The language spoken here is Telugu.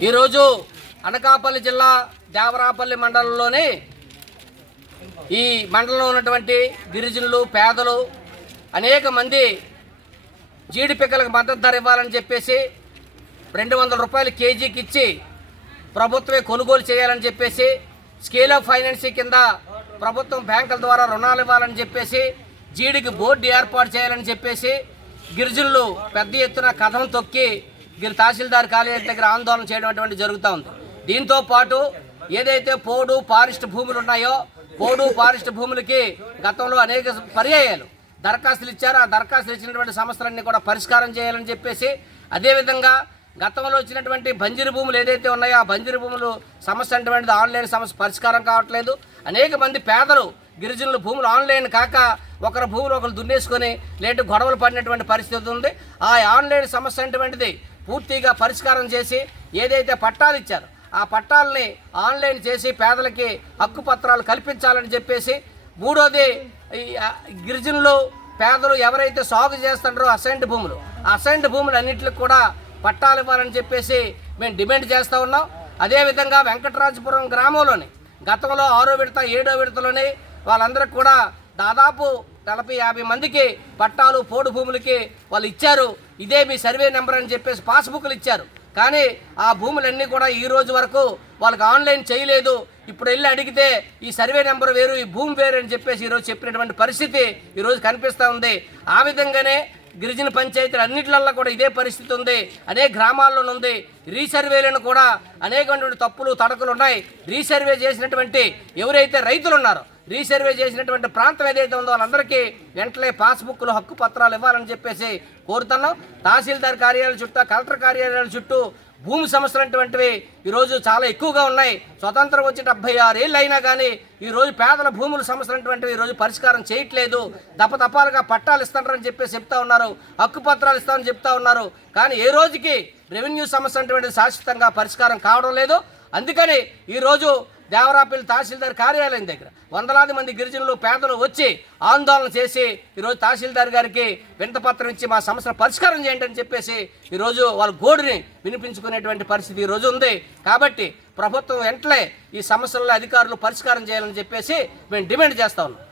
ఈరోజు అనకాపల్లి జిల్లా దేవరాపల్లి మండలంలోని ఈ మండలంలో ఉన్నటువంటి గిరిజనులు పేదలు అనేక మంది జీడి పిక్కలకు మద్దతు ధర ఇవ్వాలని చెప్పేసి రెండు వందల రూపాయలు కేజీకి ఇచ్చి ప్రభుత్వమే కొనుగోలు చేయాలని చెప్పేసి స్కేల్ ఆఫ్ ఫైనాన్సింగ్ కింద ప్రభుత్వం బ్యాంకుల ద్వారా రుణాలు ఇవ్వాలని చెప్పేసి జీడికి బోర్డు ఏర్పాటు చేయాలని చెప్పేసి గిరిజనులు పెద్ద ఎత్తున కథం తొక్కి గిరి తహసీల్దార్ కార్యాలయం దగ్గర ఆందోళన చేయడం అటువంటి జరుగుతూ ఉంది. దీంతో పాటు ఏదైతే పోడు ఫారెస్ట్ భూములు ఉన్నాయో పోడు ఫారెస్ట్ భూములకి గతంలో అనేక పర్యాయాలు దరఖాస్తులు ఇచ్చారు. ఆ దరఖాస్తులు ఇచ్చినటువంటి సమస్యలన్నీ కూడా పరిష్కారం చేయాలని చెప్పేసి అదేవిధంగా గతంలో వచ్చినటువంటి బంజరు భూములు ఏదైతే ఉన్నాయో ఆ బంజరు భూములు సమస్య అటువంటిది ఆన్లైన్ సమస్య పరిష్కారం కావట్లేదు. అనేక మంది పేదలు గిరిజనుల భూములు ఆన్లైన్ కాక ఒకరు భూములు ఒకరు దున్నేసుకొని లేటు గొడవలు పడినటువంటి పరిస్థితి ఉంది. ఆ ఆన్లైన్ సమస్య అటువంటిది పూర్తిగా పరిష్కారం చేసి ఏదైతే పట్టాలు ఇచ్చారో ఆ పట్టాలని ఆన్లైన్ చేసి పేదలకి హక్కు పత్రాలు కల్పించాలని చెప్పేసి మూడోది గిరిజనులు పేదలు ఎవరైతే సాగు చేస్తుంటారో అసైన్డ్ భూములు అసైన్డ్ భూములు అన్నింటికి కూడా పట్టాలు ఇవ్వాలని చెప్పేసి మేము డిమాండ్ చేస్తూ ఉన్నాం. అదేవిధంగా వెంకటరాజపురం గ్రామంలోని గతంలో ఆరో విడత ఏడో విడతలోని వాళ్ళందరికీ కూడా దాదాపు నలభై యాభై మందికి పట్టాలు పోడు భూములకి వాళ్ళు ఇచ్చారు. ఇదే మీ సర్వే నెంబర్ అని చెప్పేసి పాస్బుక్లు ఇచ్చారు. కానీ ఆ భూములన్నీ కూడా ఈ రోజు వరకు వాళ్ళకి ఆన్లైన్ చేయలేదు. ఇప్పుడు వెళ్ళి అడిగితే ఈ సర్వే నెంబర్ వేరు ఈ భూమి వేరు అని చెప్పేసి ఈరోజు చెప్పినటువంటి పరిస్థితి ఈరోజు కనిపిస్తూ ఉంది. ఆ విధంగానే గిరిజన పంచాయతీలు అన్నింటిలల్లో కూడా ఇదే పరిస్థితి ఉంది. అనేక గ్రామాల్లో ఉంది. రీసర్వేలను కూడా అనేకమైనటువంటి తప్పులు తడకలు ఉన్నాయి. రీసర్వే చేసినటువంటి ఎవరైతే రైతులు ఉన్నారో రీసర్వే చేసినటువంటి ప్రాంతం ఏదైతే ఉందో వాళ్ళందరికీ వెంటనే పాస్బుక్లు హక్కు పత్రాలు ఇవ్వాలని చెప్పేసి కోరుతున్నాం. తహసీల్దార్ కార్యాలయాల చుట్టూ కలెక్టర్ కార్యాలయాల చుట్టూ భూమి సమస్యలు అటువంటివి ఈరోజు చాలా ఎక్కువగా ఉన్నాయి. స్వతంత్రం వచ్చి డెబ్బై ఆరు ఏళ్ళు అయినా కానీ ఈరోజు పేదల భూముల సమస్యలు అటువంటివి ఈరోజు పరిష్కారం చేయట్లేదు. దపదపాలుగా పట్టాలు ఇస్తారని చెప్పేసి చెప్తా ఉన్నారు. హక్కు పత్రాలు ఇస్తామని చెప్తా ఉన్నారు. కానీ ఏ రోజుకి రెవెన్యూ సమస్య అటువంటిది శాశ్వతంగా పరిష్కారం కావడం లేదు. అందుకని ఈరోజు దేవరాపల్లి తహసీల్దార్ కార్యాలయం దగ్గర వందలాది మంది గిరిజనులు పేదలు వచ్చి ఆందోళన చేసి ఈరోజు తహసీల్దార్ గారికి వింతపత్రం ఇచ్చి మా సమస్యను పరిష్కారం చేయండి అని చెప్పేసి ఈరోజు వాళ్ళ గోడుని వినిపించుకునేటువంటి పరిస్థితి ఈరోజు ఉంది. కాబట్టి ప్రభుత్వం వెంటనే ఈ సమస్యల అధికారులు పరిష్కారం చేయాలని చెప్పేసి మేము డిమాండ్ చేస్తా ఉన్నాం.